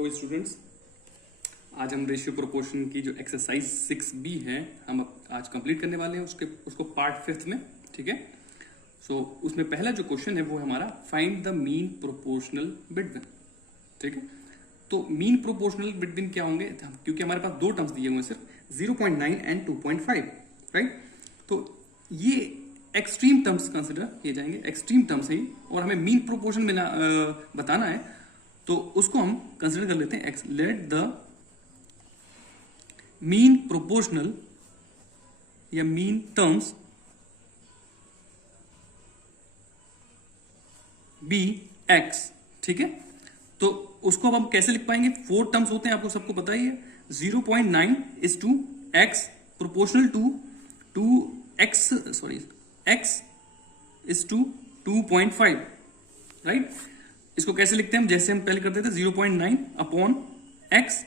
Hello students, आज हम ratio proportion की जो एक्सरसाइज 6B है हम आज कंप्लीट करने वाले हैं उसको पार्ट 5th में। ठीक है, सो उसमें पहला जो क्वेश्चन है वो है हमारा find the mean proportional between. ठीक है, तो मीन प्रोपोर्शनल बिटवीन क्या होंगे, क्योंकि हमारे पास दो टर्म्स दिए हुए हैं सिर्फ 0.9 एंड 2.5, राइट। तो ये एक्सट्रीम टर्म्स कंसिडर किए जाएंगे, एक्सट्रीम टर्म्स ही, और हमें मीन प्रोपोर्शन में बताना है तो उसको हम कंसिडर कर लेते हैं। लेट द मीन प्रोपोर्शनल या मीन टर्म्स बी एक्स। ठीक है, तो उसको अब हम कैसे लिख पाएंगे, 4 टर्म्स होते हैं, आपको सबको पता ही है। 0.9 is to x proportional to x is to 2.5, right. इसको कैसे लिखते हैं हम, जैसे हम पहले करते थे 0.9 upon x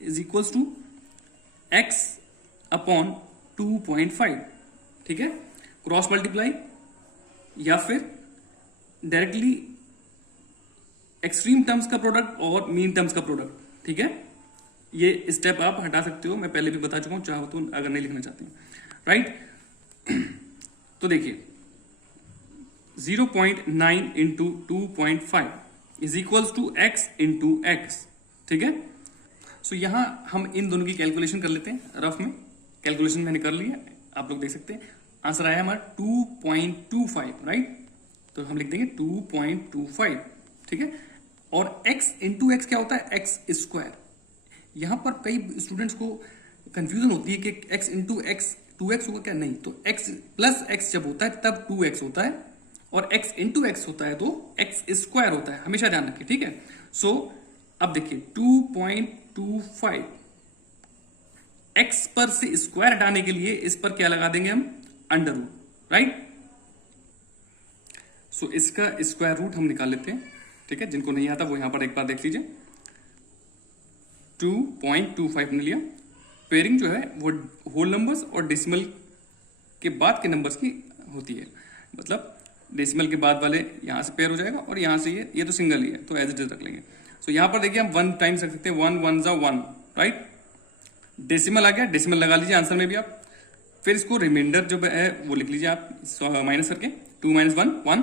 is equals to x upon 2.5। ठीक है, क्रॉस मल्टीप्लाई या फिर डायरेक्टली एक्सट्रीम टर्म्स का प्रोडक्ट और मीन टर्म्स का प्रोडक्ट। ठीक है, ये स्टेप आप हटा सकते हो, मैं पहले भी बता चुका हूं, चाहो तो अगर नहीं लिखना चाहते हैं, राइट। तो देखिए 0.9 into 2.5 is equals to x into x. ठीक है, सो यहां हम इन दोनों की कैलकुलेशन कर लेते हैं। रफ में कैलकुलेशन मैंने कर ली है, आप लोग देख सकते हैं। आंसर आया हमारा 2.25, राइट। तो हम लिख देंगे 2.25। ठीक है, और x इंटू एक्स क्या होता है, एक्स स्क्वायर। यहां पर कई स्टूडेंट्स को कंफ्यूजन होती है कि x इंटू एक्स 2x होगा क्या, नहीं। तो x प्लस एक्स जब होता है तब 2x होता है, और x इंटू एक्स होता है तो x स्क्वायर होता है, हमेशा ध्यान रखिए। ठीक है, सो अब देखिए 2.25 x पर से स्क्वायर हटाने के लिए इस पर क्या लगा देंगे हम, अंडर रूट, राइट। सो इसका स्क्वायर रूट हम निकाल लेते हैं। ठीक है, जिनको नहीं आता वो यहां पर एक बार देख लीजिए। 2.25 ने लिया। पेयरिंग जो है वो होल नंबर्स और डेसिमल के बाद के नंबर्स की होती है, मतलब डेसिमल के बाद वाले यहां से पेयर हो जाएगा, और यहां से ये तो सिंगल ही है, तो एज इट इज रख लेंगे। सो यहां पर देखिए हम 1 टाइम्स रख सकते हैं, 1 1 जा 1, राइट। डेसिमल आ गया, डेसिमल लगा लीजिए आंसर में भी आप। फिर इसको रिमाइंडर जो है वो लिख लीजिए आप माइनस करके, 2 - 1 1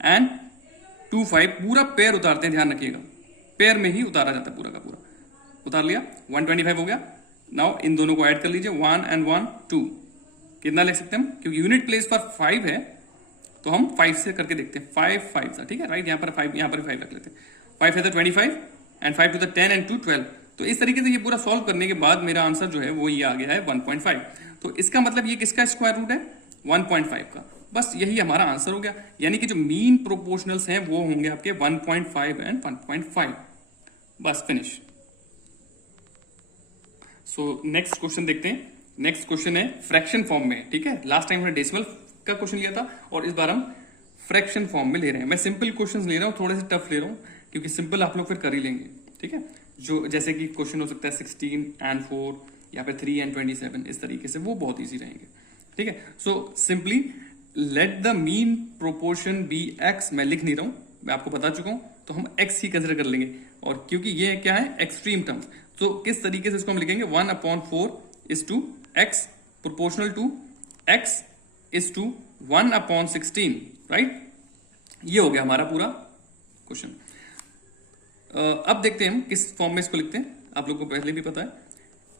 एंड 25 पूरा पेयर उतारते हैं, ध्यान रखिएगा, पेयर में ही उतारा जाता है, पूरा का पूरा उतार लिया। 125 हो गया। नाउ इन दोनों को ऐड कर लीजिए, 1 and 1 2। कितना लिख सकते हैं हम, क्योंकि यूनिट प्लेस पर 5 है तो हम 5 से करके देखते हैं। 5 5 ठीक है, राइट। यहाँ पर 5, यहाँ पर भी 5 रख लेते हैं। 5 है तो 25 एंड 5 to the 10 and 2 12। तो इस तरीके से ये पूरा सॉल्व करने के बाद मेरा आंसर जो है वो ये आ गया है 1.5। तो इसका मतलब ये किसका स्क्वायर रूट है, 1.5 का। बस यही हमारा आंसर हो गया, यानी कि जो मीन प्रोपोर्शनल्स हैं वो होंगे आपके 1.5 एंड 1.5। बस फिनिश। सो नेक्स्ट क्वेश्चन देखते हैं। नेक्स्ट क्वेश्चन है फ्रैक्शन फॉर्म में। ठीक है, लास्ट टाइम हमने डेसिमल का क्वेश्चन लिया था और इस बार हम फ्रैक्शन फॉर्म में ले रहे हैं। मैं सिंपल क्वेश्चंस ले रहा हूं, थोड़े से टफ ले रहा हूं, क्योंकि सिंपल आप लोग फिर कर ही लेंगे। ठीक है, जो जैसे कि क्वेश्चन हो सकता है 16 and 4 या फिर 3 and 27, इस तरीके से वो बहुत ईजी रहेंगे। ठीक है, so simply let the mean proportion be x. मैं लिख नहीं रहा हूं, मैं आपको बता चुका हूं, तो हम एक्स ही कंसिडर कर लेंगे। और क्योंकि ये क्या है, एक्सट्रीम टर्म्स, तो किस तरीके से इसको हम लिखेंगे, 1/4 is to x proportional to x is to 1/16, right. ये हो गया हमारा पूरा क्वेश्चन। अब देखते हैं हम किस फॉर्म में इसको लिखते हैं, आप लोग को पहले भी पता है,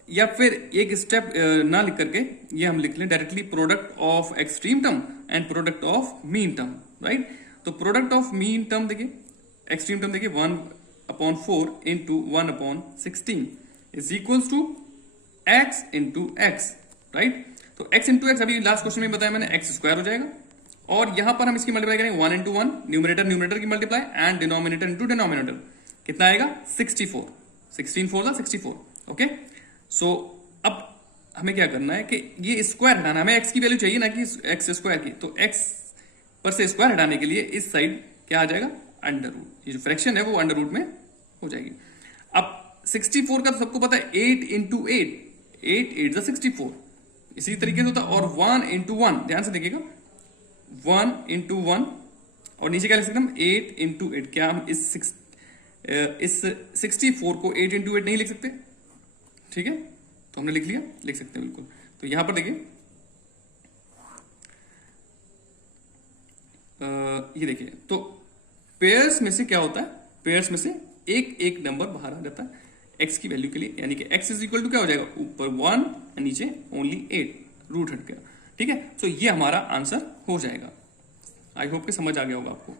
या फिर एक स्टेप ना लिख करके ये हम लिख लें directly, product of extreme term and product of mean term, right. तो प्रोडक्ट ऑफ मीन टर्म देखिए, एक्सट्रीम टर्म देखिए, 1/4 into 1/16 is equals to x into x, right. तो x इंटू एक्स अभी लास्ट क्वेश्चन में बताया मैंने, एक्स स्क्वायर हो जाएगा, और यहां पर हम इसकी मल्टीप्लाई करेंगे 1 इंटू 1, न्यूमरेटर की multiply and denominator into denominator. कितना आएगा, 64। 16 4 64, ओके। सो अब हमें क्या करना है कि ये स्क्वायर हटाना है, हमें x की वैल्यू चाहिए ना कि एक्स स्क्वायर की। तो x पर से स्क्वायर हटाने के लिए इस साइड क्या आ जाएगा, अंडर रूट। ये जो फ्रैक्शन है वो अंडर रूट में हो जाएगी। अब 64 का तो सबको पता है, 8 इंटू 8, 8 8 64, इसी तरीके से होता है। और 1 इंटू 1, ध्यान से देखिएगा, 1 इंटू 1, और नीचे क्या लिख सकते हैं हम, 8 इंटू 8। क्या हम इस इस 64 को 8 इंटू 8 नहीं लिख सकते, ठीक है, तो हमने लिख लिया, लिख सकते हैं बिल्कुल। तो यहां पर देखिए ये देखिए, तो पेयर्स में से क्या होता है, पेयर्स में से एक एक नंबर बाहर आ जाता है एक्स की वैल्यू के लिए, यानी कि एक्स इज इक्वल टू क्या हो जाएगा, ऊपर 1 नीचे ओनली 8, रूट हट गया, ठीक है। तो ये हमारा आंसर हो जाएगा। आई होप कि समझ आ गया होगा आपको।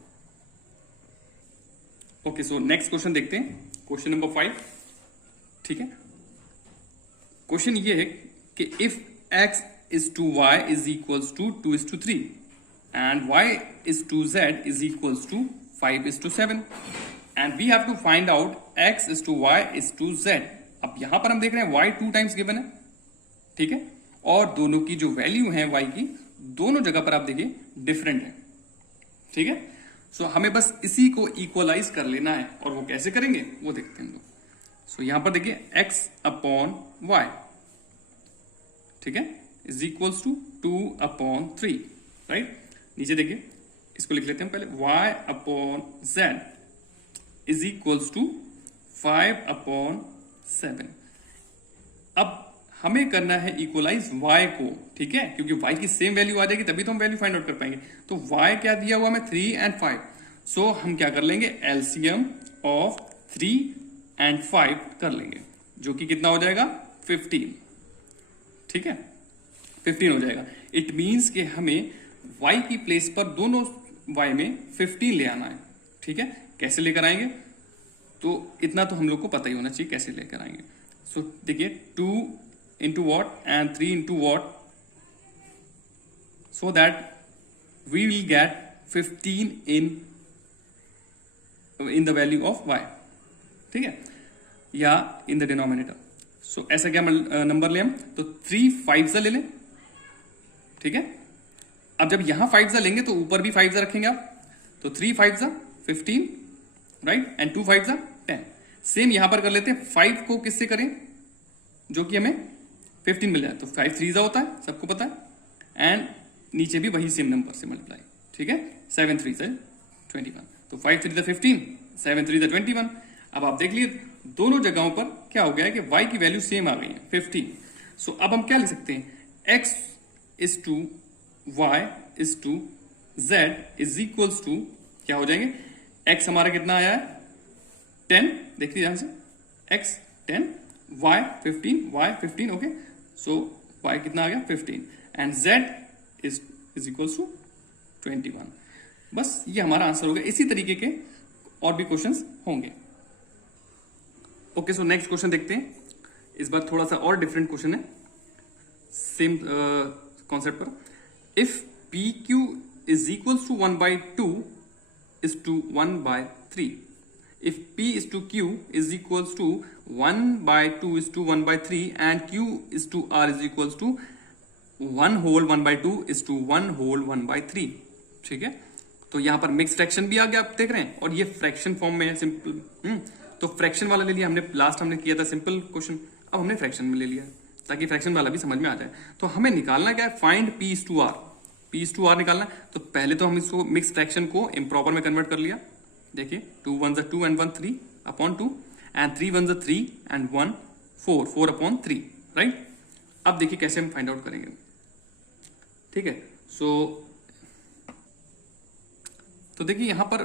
ओके, सो नेक्स्ट क्वेश्चन देखते हैं, क्वेश्चन नंबर 5, ठीक है। क्वेश्चन ये है कि if x is to y is equals to 2 is to 3 and y is to z is equals to 5 is to 7 and we have to find out x is to y is to z। अब यहां पर हम देख रहे हैं y 2 times given है, ठीक है, और दोनों की जो वैल्यू है y की, दोनों जगह पर आप देखिए डिफरेंट है, ठीक है। सो हमें बस इसी को इक्वलाइज कर लेना है, और वो कैसे करेंगे वो देखते हैं हम लोग। सो यहां पर देखिए x अपॉन y, ठीक है, is equals to 2 upon 3, right. नीचे देखिए, इसको लिख लेते हैं पहले, y upon z is equals to 5 upon 7। अब हमें करना है इक्वलाइज y को, ठीक है, क्योंकि y की सेम वैल्यू आ जाएगी तभी तो हम वैल्यू फाइंड आउट कर पाएंगे। तो y क्या दिया हुआ हमें, 3 एंड 5। सो हम क्या कर लेंगे, एलसीएम ऑफ 3 एंड 5 कर लेंगे, जो कि कितना हो जाएगा, 15, ठीक है, 15 हो जाएगा। इट मीन्स कि हमें y की प्लेस पर दोनों y में 15 ले आना है, ठीक है। कैसे लेकर आएंगे, तो इतना तो हम लोग को पता ही होना चाहिए कैसे लेकर आएंगे। सो देखिए 2 into what and 3 into what, so that we will get 15 in the value of y, ठीक है, या in the denominator। so ऐसा क्या नंबर ले हम, तो 3 5 ले लें, ठीक है। अब जब यहां 5 लेंगे तो ऊपर भी 5 रखेंगे आप, तो 3 5 15, राइट, एंड 2 5 10। सेम यहां पर कर लेते हैं, 5 को किससे करें, जो कि हमें 15 मिल जाए, तो 5 3 होता है, सबको पता है, एंड नीचे भी वही सेम नंबर से मल्टीप्लाई, ठीक है, 7 3 21। तो 5 3 15, 7 3 21। अब आप देख लीजिए दोनों जगहों पर क्या हो गया है कि y की वैल्यू सेम आ गई है, 15। सो अब हम क्या लिख सकते हैं, x is to y is to z is equals to क्या हो जाएंगे, x हमारा कितना आया है 10, देखिए ध्यान से, x 10, y 15, okay. So y कितना आ गया 15 and z is equals to 21। बस ये हमारा आंसर हो गया। इसी तरीके के और भी क्वेश्चंस होंगे। ओके, सो नेक्स्ट क्वेश्चन देखते हैं। इस बार थोड़ा सा और डिफरेंट क्वेश्चन है, सेम कॉन्सेप्ट पर। If p q is equals to 1/2 is to 1/3, if p is to q is equals to 1/2 is to 1/3 and q is to r is equals to 1 whole 1/2 is to 1 whole 1/3, ठीक है। तो यहां पर mix fraction भी आ गया, आप देख रहे हैं, और ये फ्रैक्शन फॉर्म में है, सिंपल। तो फ्रैक्शन वाला ले लिया हमने, लास्ट हमने किया था सिंपल क्वेश्चन, अब हमने फ्रैक्शन में ले लिया ताकि फ्रैक्शन वाला भी समझ में आ जाए। तो हमें निकालना क्या है, find p is to r, p is to r निकालना है। तो पहले तो हम इसको मिक्स फ्रैक्शन को इम्प्रॉपर में कन्वर्ट कर लिया, देखिए 2 1 2 and 1 3 upon 2 and 3 1 3 and 1 4 upon 3, right. अब देखिए कैसे हम फाइंड आउट करेंगे, ठीक है। सो तो देखिए यहां पर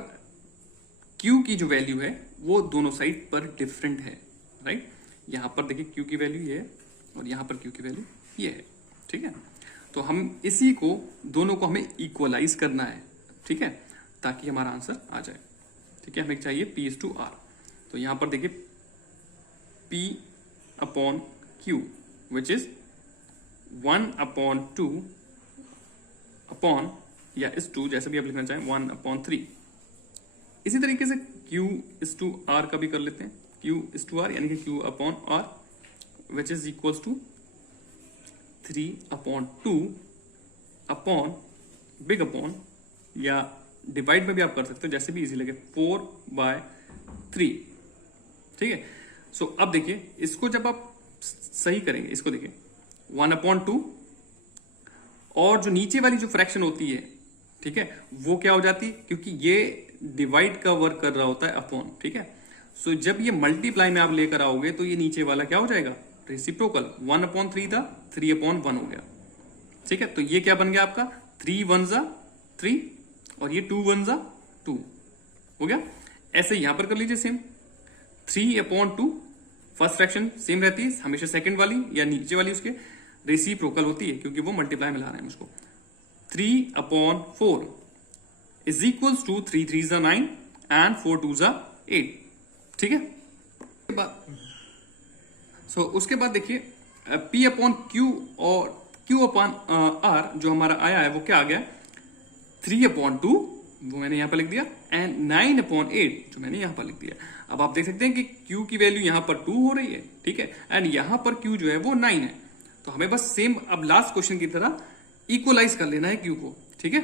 Q की जो वैल्यू है वो दोनों साइड पर डिफरेंट है, राइट। यहां पर देखिए Q की वैल्यू ये है और यहां पर Q की वैल्यू ये है, ठीक है। तो हम इसी को दोनों को हमें इक्वलाइज करना है, ठीक है, ताकि हमारा आंसर आ जाए, ठीक है। हमें चाहिए p is to r। तो यहां पर देखिए p upon q which is 1/2 upon या इस 2, जैसे भी आप लिखना चाहें, 1/3। इसी तरीके से q is to r का भी कर लेते हैं, q is to r यानी कि q upon r which is equals to 3/2 upon big upon, या डिवाइड में भी आप कर सकते हो, जैसे भी इजी लगे, 4/3, ठीक है। सो अब देखिए इसको जब आप सही करेंगे, इसको देखिए 1/2 और जो नीचे वाली जो फ्रैक्शन होती है, ठीक है, वो क्या हो जाती है, क्योंकि ये डिवाइड का वर्क कर रहा होता है अपॉन, ठीक है। सो जब ये मल्टीप्लाई में आप लेकर आओगे तो ये नीचे वाला क्या हो जाएगा, रेसिप्रोकल। 1/3 था, 3/1 हो गया। ठीक है, तो ये क्या बन गया आपका, 3 1 3 और ये 2 1 2 हो गया। ऐसे यहां पर कर लीजिए सेम, 3/2 फर्स्ट फ्रैक्शन सेम रहती है हमेशा, सेकंड वाली या नीचे वाली उसके रेसिप्रोकल होती है क्योंकि वो मल्टीप्लाई में ला रहे हैं उसको। 3/4 इज इक्वल्स टू 3 3 9 एंड 4 2 8। ठीक है, उसके बाद देखिए P/Q और Q/R जो हमारा आया है वो क्या आ गया, 3/2 वो मैंने यहां पर लिख दिया एंड 9/8 जो मैंने यहां पर लिख दिया। अब आप देख सकते हैं कि Q की वैल्यू यहां पर 2 हो रही है, ठीक है, एंड यहां पर Q जो है वो 9 है। तो हमें बस सेम अब लास्ट क्वेश्चन की तरह इक्वलाइज कर लेना है Q को। ठीक है,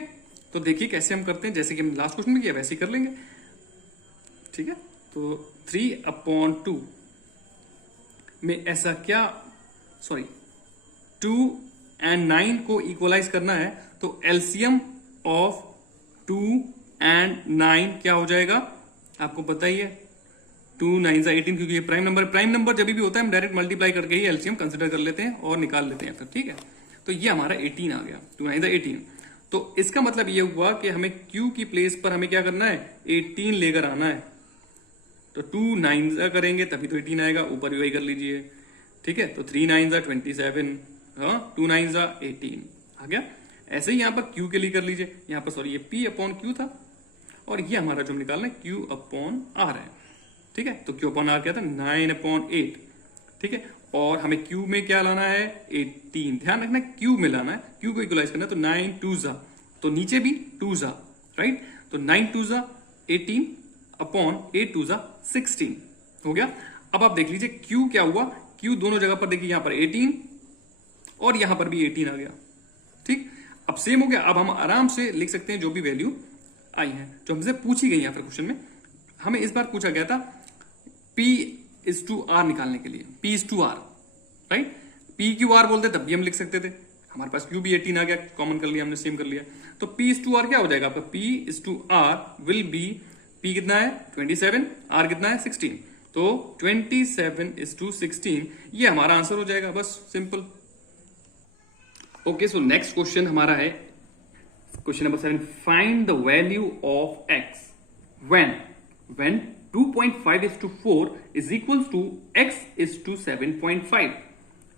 तो देखिए कैसे हम करते हैं, जैसे कि हमने लास्ट क्वेश्चन में किया वैसे ही कर लेंगे। ठीक है, तो 3/2 में ऐसा क्या, सॉरी 2 and 9 को इक्वलाइज करना है तो एलसीएम ऑफ 2 and 9 क्या हो जाएगा, आपको पता ही है 2 9 18, क्योंकि ये प्राइम नंबर जब भी होता है हम डायरेक्ट मल्टीप्लाई करके ही एलसीएम कंसिडर कर लेते हैं और निकाल लेते हैं फिर। ठीक है, तो ये हमारा 18 आ गया, 2 9 18। तो इसका मतलब ये हुआ कि हमें Q की प्लेस पर हमें क्या करना है, 18 लेकर आना है। तो 2 9 करेंगे तभी तो 18 आएगा, ऊपर भी वही कर लीजिए। ठीक है, तो 3 9 27, 2 9 18 आ गया। ऐसे ही यहां पर Q के लिए कर लीजिए, यहां पर सॉरी ये P/Q था और ये हमारा जो निकालना है Q/R है। ठीक है, तो Q/R क्या था, 9/8। ठीक है, और हमें Q में क्या लाना है, 18। ध्यान रखना Q में लाना है, Q को इक्वलाइज करना है, तो 9 2 तो नीचे भी 2 राइट, तो 9 2 18/8 2 16 हो गया। अब आप देख लीजिए Q क्या हुआ, Q दोनों जगह पर देखिए, यहां पर 18 और यहां पर भी 18 आ गया। ठीक, अब सेम हो गया। अब हम आराम से लिख सकते हैं जो भी वैल्यू आई है जो हमसे पूछी गई यहां पर क्वेश्चन में। हमें इस बार पूछा गया था P/R निकालने के लिए, P/R राइट, PQR बोलते तब भी हम लिख सकते थे, हमारे पास Q भी 18 आ गया, कॉमन कर लिया हमने, सेम कर लिया। तो P/R क्या हो जाएगा आपका, P/R विल बी, P कितना है 27, R कितना है 16, तो 27:16 ये हमारा आंसर हो जाएगा, बस simple. Okay, so next question हमारा है question number 7, find the value of x when 2.5:4 is equals to x:7.5।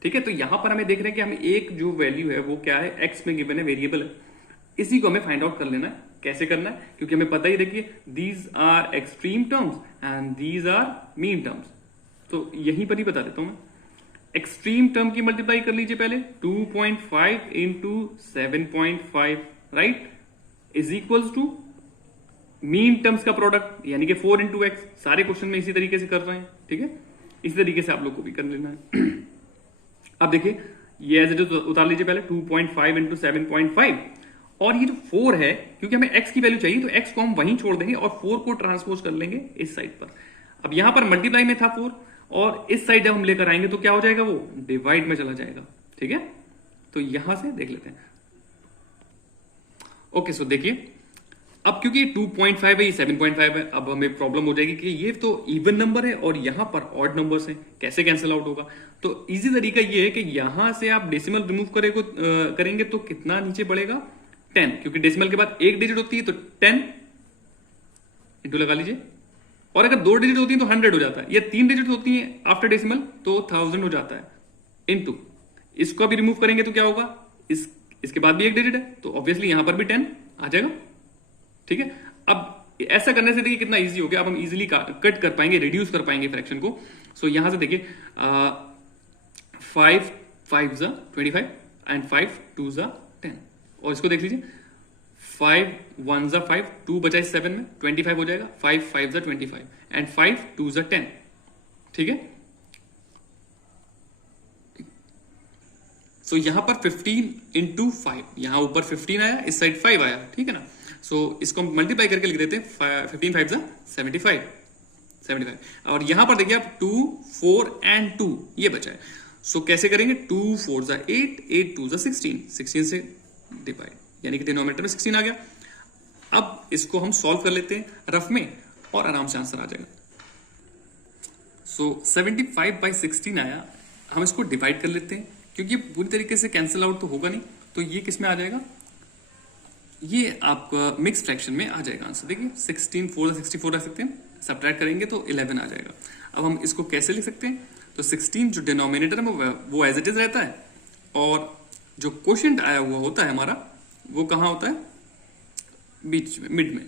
ठीक है, तो यहां पर हमें देख रहे हैं कि हमें एक जो वैल्यू है वो क्या है, x में गिवन है, वेरिएबल है, इसी को हमें फाइंड आउट कर लेना है। कैसे करना है, क्योंकि हमें पता ही, देखिए these are extreme terms and these are mean terms, तो यहीं पर ही बता देता हूं मैं। एक्सट्रीम टर्म की मल्टीप्लाई कर लीजिए पहले, 2.5 into 7.5 right, is equals to mean terms का प्रोडक्ट यानी कि 4 into x। सारे क्वेश्चन में इसी तरीके से कर रहे हैं। ठीक है, इसी तरीके से आप लोग को भी कर लेना है। अब देखिए ये एज इट इज उतार लीजिए पहले, 2.5 into 7.5, और ये जो 4 है, क्योंकि हमें x की वैल्यू चाहिए तो x को हम वहीं छोड़ देंगे और 4 को ट्रांसपोज कर लेंगे इस साइड पर। अब यहां पर मल्टीप्लाई में था 4 और इस साइड जब हम लेकर आएंगे तो क्या हो जाएगा, वो डिवाइड में चला जाएगा। ठीक है, तो यहां से देख लेते हैं। ओके, सो देखिए अब क्योंकि 2.5 है, ये 7.5 है, अब हमें प्रॉब्लम हो जाएगी कि ये तो इवन नंबर है और यहां पर ऑड नंबर्स हैं, कैसे कैंसिल आउट होगा। तो इजी तरीका ये है कि यहां से आप डेसिमल रिमूव करेंगे तो कितना नीचे बढ़ेगा, 10, क्योंकि डेसिमल के बाद एक डिजिट होती है तो 10 इंटू लगा लीजिए, और अगर 2 डिजिट होती है तो 100 हो जाता है, या 3 डिजिट होती है आफ्टर डेसिमल तो 1000 हो जाता है, इनटू इसको भी रिमूव करेंगे तो क्या होगा, इसके बाद भी एक डिजिट है तो ऑब्वियसली यहां पर भी 10 आ जाएगा। ठीक है, अब ऐसा करने से देखिए कितना इजी हो गया। अब हम इजीली कट कर पाएंगे, रिड्यूस कर पाएंगे फ्रैक्शन को। सो यहां से देखिए 5 5 25 एंड 5 2 10, और इसको देख लीजिए 5 1 5, 2 बचा इस 7 में, 25 हो जाएगा, 5 5 25 एंड 5 2 10। ठीक है, सो यहां पर 15 into 5, यहां ऊपर 15 आया, इस साइड 5 आया। ठीक है ना, सो इसको हम मल्टीप्लाई करके लिख देते हैं, 15 5 75, और यहां पर देखिए आप 2 4 एंड 2 ये बचा है। सो कैसे करेंगे, 2 4 8, 8 2 16, 16 से डिवाइड, यानी कि डिनोमिनेटर में 16 आ गया। अब इसको हम सॉल्व कर लेते हैं रफ में और आराम से आंसर आ जाएगा। सो 75/16 आया। हम इसको डिवाइड कर लेते हैं क्योंकि ये पूरी तरीके से कैंसिल आउट तो होगा नहीं, तो ये किस में आ जाएगा, ये आपका मिक्स फ्रैक्शन में आ जाएगा आंसर। देखिए 16 4 64 रख सकते हैं, सब्ट्रैक्ट करेंगे तो 11 आ जाएगा। अब हम इसको कैसे लिख सकते हैं, तो 16 जो डिनोमिनेटर में वो एज इट इज रहता है, और जो क्वोशिएंट आया हुआ होता है हमारा वो कहाँ होता है, बीच में, मिड में,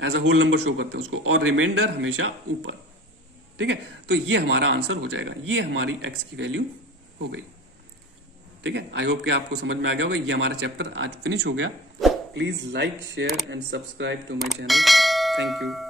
as a whole number show करते हैं उसको, और रिमाइंडर हमेशा ऊपर। ठीक है, तो ये हमारा आंसर हो जाएगा, ये हमारी x की वैल्यू हो गई। ठीक है, आई होप कि आपको समझ में आ गया होगा। ये हमारा चैप्टर आज फिनिश हो गया। Please like share and subscribe to my channel. Thank you.